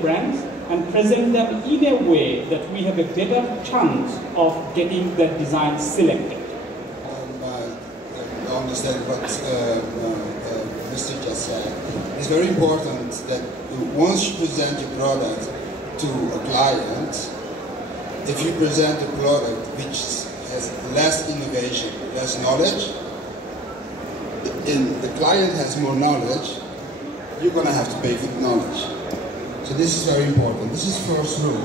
brands and present them in a way that we have a better chance of getting the design selected. I understand what Mr. just said. It's very important that once you present your product to a client, if you present a product which has less innovation, less knowledge, and the client has more knowledge, you're going to have to pay for the knowledge. So this is very important. This is first rule.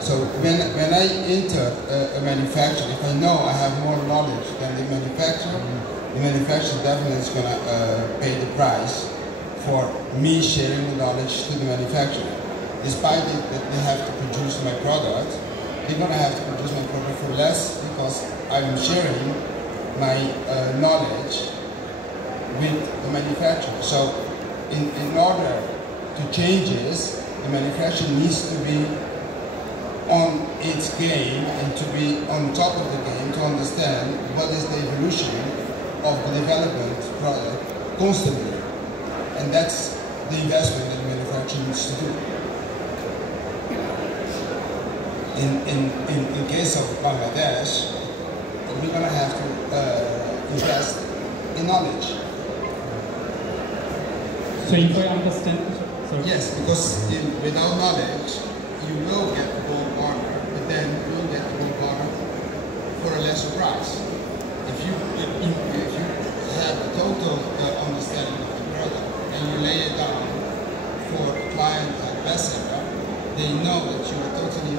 So when I enter a manufacturer, if I know I have more knowledge than the manufacturer definitely is going to pay the price for me sharing the knowledge to the manufacturer. Despite it that they have to produce my product, they're going to have to produce my product for less because I'm sharing my knowledge with the manufacturer. So in order to change this, the manufacturer needs to be on its game and to be on top of the game to understand what is the evolution of the development product constantly. And that's the investment that the manufacturer needs to do. In case of Bangladesh, we're going to have to invest in knowledge. So if I understand, sorry. Yes, because without knowledge, you will get the gold partner, but then you will get the gold partner for a lesser price. If you have a total understanding of the product and you lay it down for a client like Bashundhara, they know that you are totally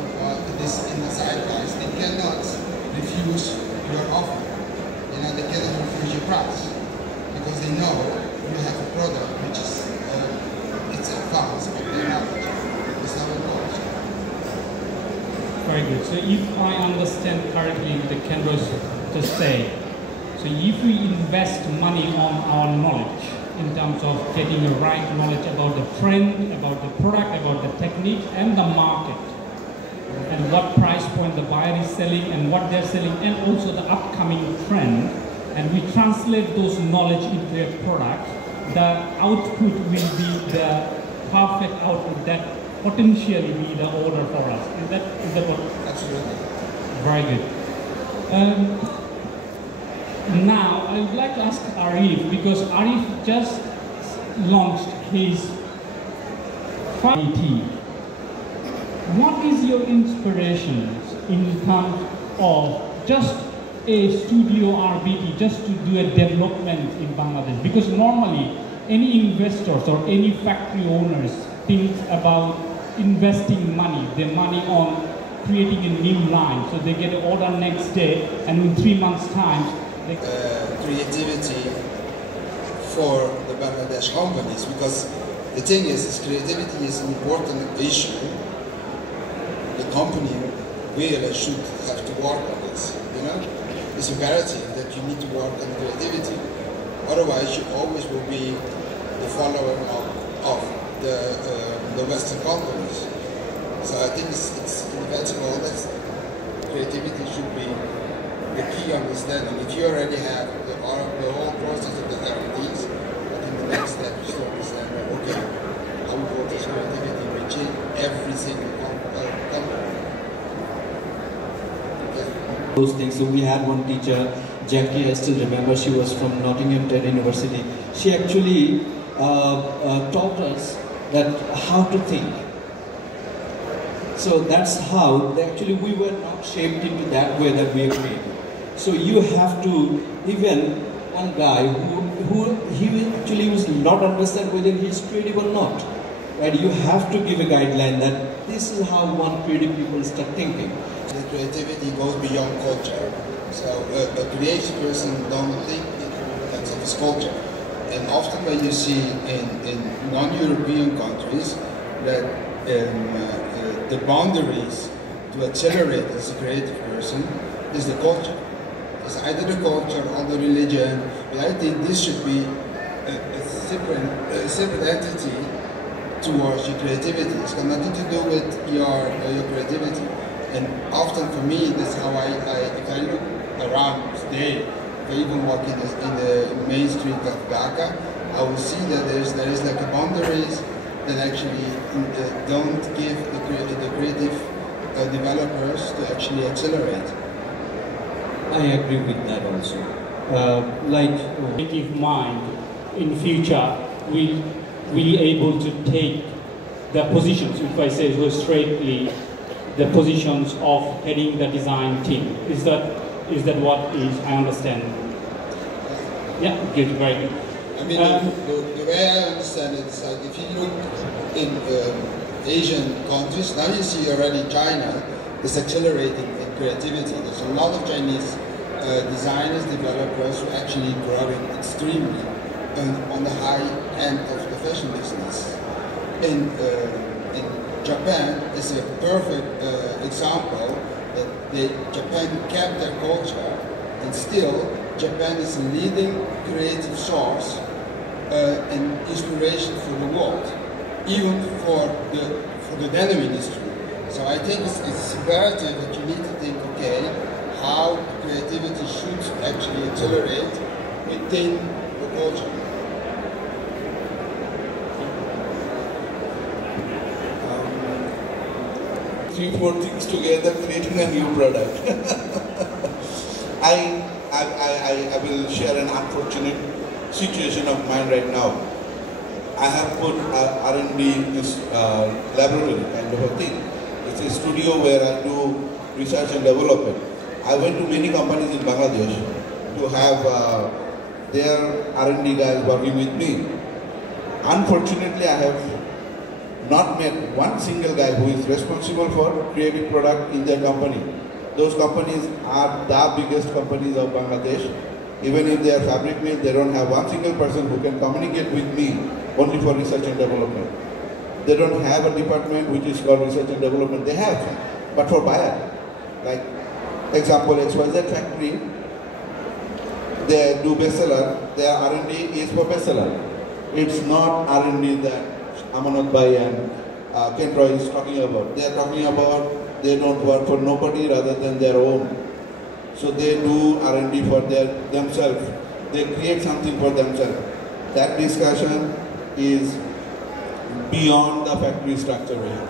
this in the zeitgeist. They cannot refuse your offer. You know, they cannot refuse your price because they know you have a product which is it's advanced, but they're not. It's how it goes. Very good. So if I understand correctly the Kentroy to say, so if we invest money on our knowledge in terms of getting the right knowledge about the trend, about the product, about the technique and the market, and what price point the buyer is selling and what they're selling, and also the upcoming trend, and we translate those knowledge into a product, the output will be the perfect output that potentially be the order for us. Is that what? Absolutely. Very good. Now I would like to ask Arif, because Arif just launched his 580. What is your inspirations in terms of just a studio RBT, just to do a development in Bangladesh? Because normally any investors or any factory owners think about investing money, their money on creating a new line. So they get an order next day, and in 3 months' time, they creativity for the Bangladesh companies, because the thing is creativity is an important issue. The company really should have to work on this, you know? It's imperative that you need to work on creativity. Otherwise, you always will be the follower of the Western companies. So I think it's inevitable that creativity should be the key understanding. If you already have the whole process of the R&Ds, I think the next step is to understand that, okay, how we put this creativity within every single company. Those things. So we had one teacher, Jackie, I still remember, she was from Nottingham University. She actually taught us that how to think. So that's how actually we were not shaped into that way that we are created. So you have to, even one guy who he actually was not understand whether he is creative or not. Right? You have to give a guideline that this is how one creative people start thinking. The creativity goes beyond culture. So a creative person don't think in terms of his culture. And often when you see in non-European countries that the boundaries to accelerate as a creative person is the culture. It's either the culture or the religion, but I think this should be a separate entity towards your creativity. It's got nothing to do with your creativity. And often for me, that's how if I look around today, if I even walk in the main street of Dhaka, I will see that there is like a boundaries that actually don't give the creative developers to actually accelerate. I agree with that also. Creative mind in future will be able to take the positions, if I say so straightly, the positions of heading the design team. Is that what is, I understand? Yeah, good, very good. I mean, the way I understand it is like if you look in Asian countries, now you see already China is accelerating in creativity. There's a lot of Chinese designers, developers who are actually growing extremely on the high end of the fashion business. In Japan is a perfect example that Japan kept their culture, and still Japan is a leading creative source and inspiration for the world, even for the denim industry. So I think it's imperative that you need to think, okay, how creativity should actually accelerate within the culture. Three, four things together, creating a new product. I will share an unfortunate situation of mine right now. I have put R&D laboratory kind of a thing. It's a studio where I do research and development. I went to many companies in Bangladesh to have their R&D guys working with me. Unfortunately, I have not met one single guy who is responsible for creative product in their company. Those companies are the biggest companies of Bangladesh. Even if they are fabric mills, they don't have one single person who can communicate with me only for research and development. They don't have a department which is called research and development. They have, but for buyer. Like, example, XYZ factory, they do bestseller, their R&D is for bestseller. It's not R&D that Amanat Bhai and Kentroy is talking about. They are talking about they don't work for nobody rather than their own. So they do R&D for themselves. They create something for themselves. That discussion is beyond the factory structure we have.